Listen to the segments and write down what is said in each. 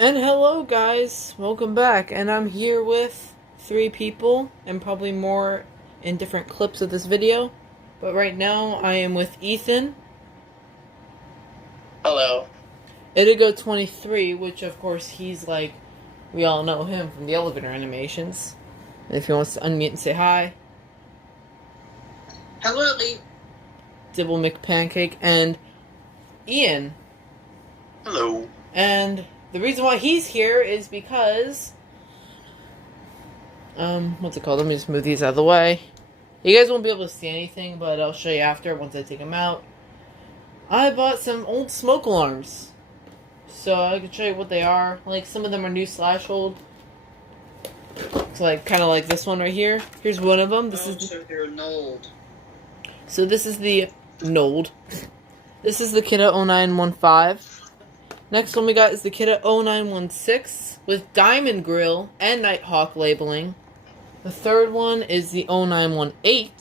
And hello guys, welcome back, and I'm here with 3 people, and probably more in different clips of this video. But right now, I am with Ethan. Hello. Idigo23, which of course he's like, we all know him from the elevator animations. And if he wants to unmute and say hi. Hello, Lee. Dibble McPancake, and Ian. Hello. And the reason why he's here is because, what's it called? Let me just move these out of the way. You guys won't be able to see anything, but I'll show you after once I take them out. I bought some old smoke alarms. So I can show you what they are. Like, some of them are new / old. So like, kind of like this one right here. Here's one of them. So they're Nold. So this is the Nold. This is the Kidde 0915. Next one we got is the Kidde 0916 with diamond grill and Nighthawk labeling. The third one is the 0918.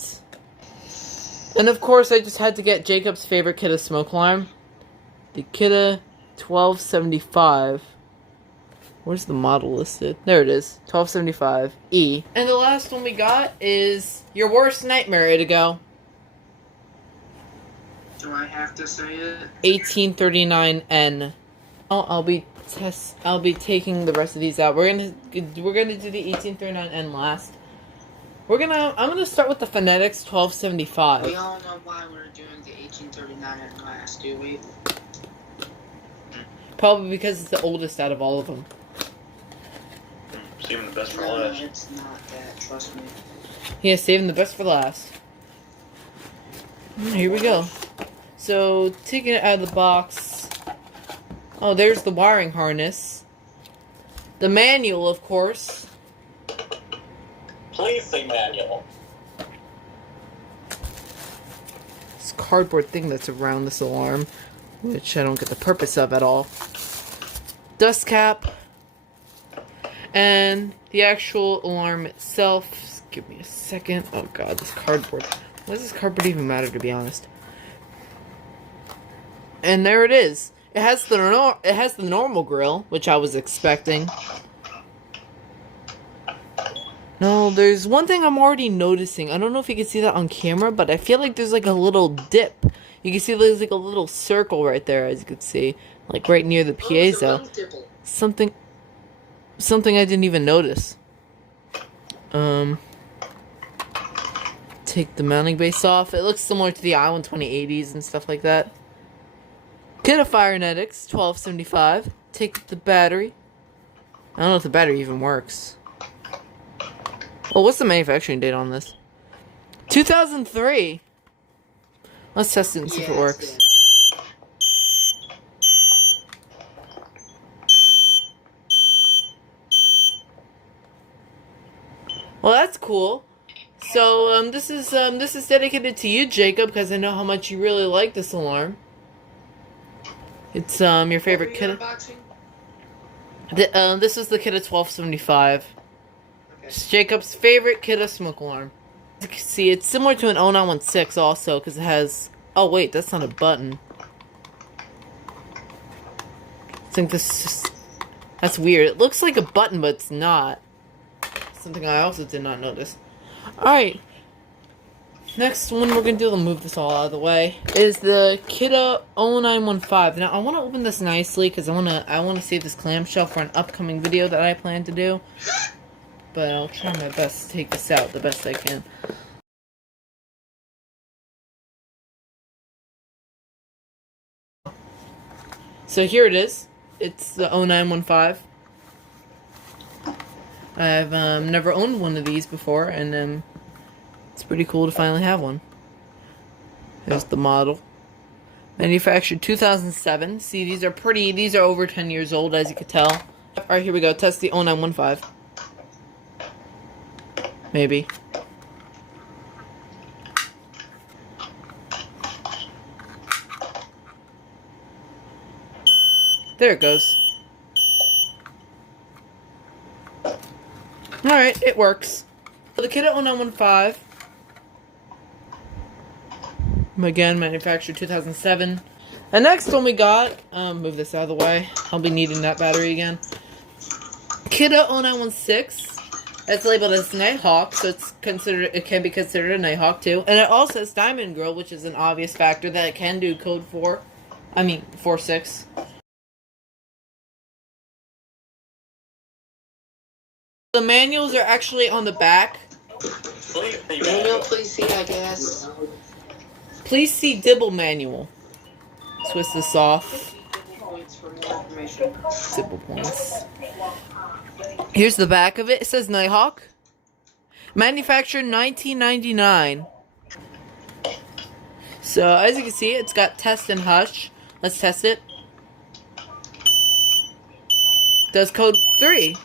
And of course I just had to get Jacob's favorite Kidde smoke alarm. The Kidde 1275. Where's the model listed? There it is. 1275E. And the last one we got is your worst nightmare, Idigo. Do I have to say it? 1839N. I'll be taking the rest of these out. We're gonna do the 1839N last. I'm gonna start with the Fyrnetics 1275. We all know why we're doing the 1839 at last, do we? Probably because it's the oldest out of all of them. Saving the best for No, last. it's not that, trust me. Yeah, saving the best for last. Here we go. So, taking it out of the box. Oh, there's the wiring harness. The manual, of course. Please say manual. This cardboard thing that's around this alarm, which I don't get the purpose of at all. Dust cap. And the actual alarm itself. Just give me a second. Oh god, this cardboard. Why does this cardboard even matter, to be honest? And there it is. It has the normal grill, which I was expecting. No, there's one thing I'm already noticing. I don't know if you can see that on camera, but I feel like there's like a little dip. You can see there's like a little circle right there, as you can see, like right near the piezo. Something I didn't even notice. Take the mounting base off. It looks similar to the I-12080s and stuff like that. Kidde Fyrnetics 1275. Take the battery. I don't know if the battery even works. Well, what's the manufacturing date on this? 2003. Let's test it and see if it works. Well, that's cool. So, this is dedicated to you, Jacob, because I know how much you really like this alarm. It's your favorite Kidde. This is the Kidde 1275. Okay. It's Jacob's favorite Kidde smoke alarm. As you can see, it's similar to an 0916 also, because it has. Oh wait, that's not a button. I think that's weird. It looks like a button, but it's not. Something I also did not notice. Alright. Next one we're going to do, to move this all out of the way, is the Kidde 0915. Now, I want to open this nicely, because I want to save this clamshell for an upcoming video that I plan to do. But I'll try my best to take this out the best I can. So here it is. It's the 0915. I've never owned one of these before, and it's pretty cool to finally have one. There's the model. Manufactured 2007. See, these are over 10 years old, as you can tell. Alright, here we go. Test the 0915. Maybe. There it goes. Alright, it works. So the Kidde 0915. Again, manufactured 2007. The next one we got, move this out of the way. I'll be needing that battery again. Kidde 0916. It's labeled as Nighthawk, so it can be considered a Nighthawk too. And it also has Diamond Grill, which is an obvious factor that it can do code 4. I mean 4.6. The manuals are actually on the back. Manual, please see, I guess. Please see Dibble manual. Twist this off. Points for more information. Dibble points. Here's the back of it. It says Nighthawk. Manufactured 1999. So, as you can see, it's got test and hush. Let's test it. Does code 3.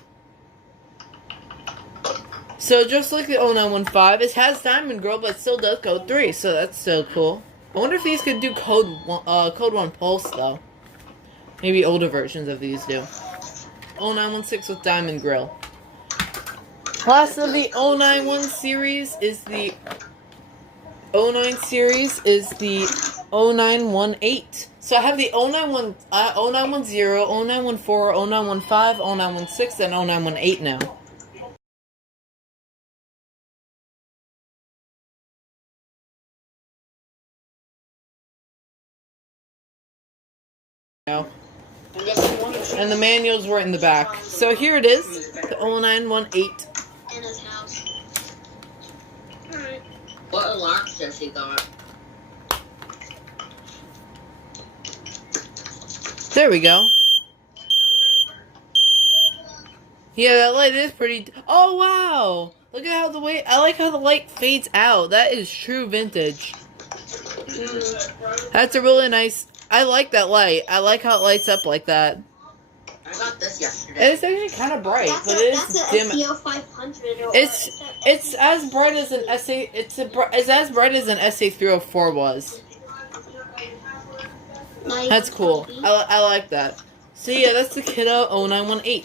So, just like the 0915, it has Diamond Grill, but it still does code 3. So, that's so cool. I wonder if these could do code 1 Pulse, though. Maybe older versions of these do. 0916 with Diamond Grill. Last of the 091 series is the 09 series is the 0918. So I have the 091, 0910, 0914, 0915, 0916, and 0918 now. And the manuals were in the back. So here it is, the 0918. In his house. Alright. What alarms does he got? There we go. Yeah, that light is pretty... Oh, wow! Look at how the way... I like how the light fades out. That is true vintage. That's a really nice... I like that light. I like how it lights up like that. I got this yesterday. It's actually kind of bright, That's but it is that's dim. an SEO 500. Or It's as bright as an SA. It's as bright as an SA304 was. That's cool. I like that. So yeah, that's the Kidde 0918.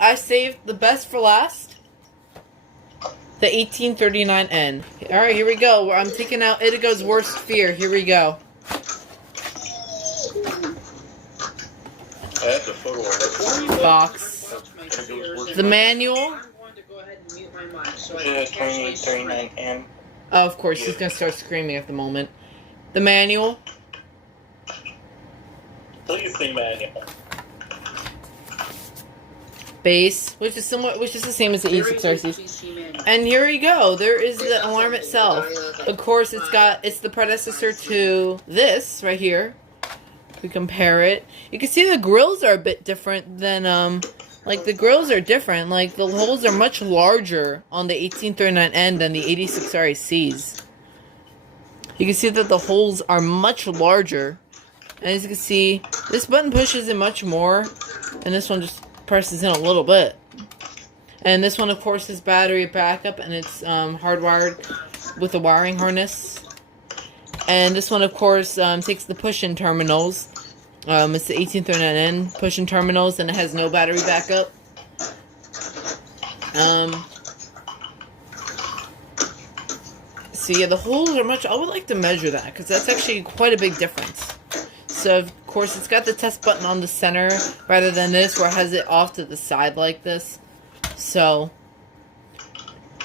I saved the best for last. The 1839N. All right, here we go. I'm taking out Indigo's worst fear. Here we go. I have the photo. Box. The manual. I'm going to go ahead and mute my mic so I can Yeah, actually 2839 stream. and Oh, of course, she's gonna start screaming at the moment. The manual. please see manual. Base, which is similar, which is the same as the E6RCs. PC manual. And here you go. There is the alarm itself. Of course, it's the predecessor to this right here. If we compare it, you can see the grills are a bit different than like the grills are different. Like the holes are much larger on the 1839N than the 86RACs. You can see that the holes are much larger, and as you can see, this button pushes in much more, and this one just presses in a little bit. And this one, of course, is battery backup, and it's hardwired with a wiring harness. And this one, of course, takes the push-in terminals. It's the 1839N push-in terminals, and it has no battery backup. So yeah, the holes are much... I would like to measure that, because that's actually quite a big difference. So, of course, it's got the test button on the center, rather than this, where it has it off to the side like this. So,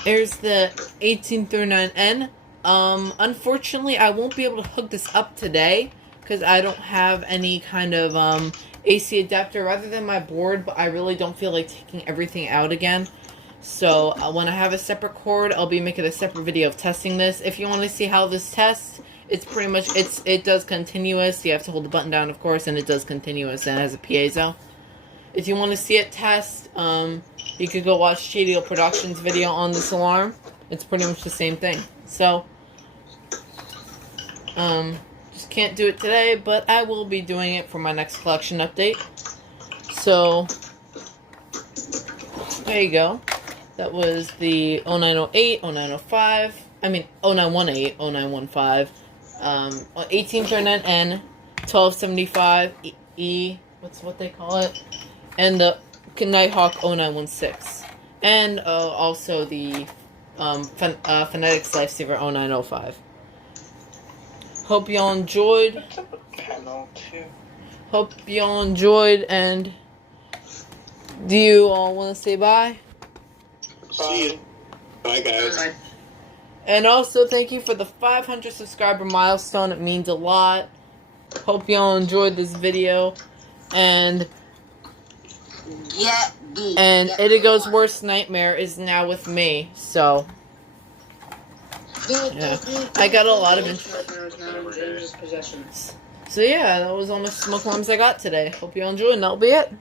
here's the 1839N. Unfortunately, I won't be able to hook this up today because I don't have any kind of AC adapter rather than my board, but I really don't feel like taking everything out again. So when I have a separate cord, I'll be making a separate video of testing this. If you want to see how this tests, it's pretty much, it does continuous. You have to hold the button down, of course, and it does continuous, and it has a piezo. If you want to see it test, you could go watch Shady Productions video on this alarm. It's pretty much the same thing. So, just can't do it today, but I will be doing it for my next collection update. So, there you go. That was the 0908, 0905, I mean 0918, 0915, 1839N, 1275E, what's what they call it, and the Nighthawk 0916, and also the Fyrnetics Lifesaver 0905. Hope y'all enjoyed Panel 2. Hope you all enjoyed, and do you all want to say bye? See you. Bye, guys. Bye. And also, thank you for the 500 subscriber milestone. It means a lot. Hope you all enjoyed this video. And Indigo's worst nightmare is now with me. So, yeah. I got a lot of possessions. So yeah, that was all my smoke alarms I got today. Hope you all enjoyed, and that'll be it.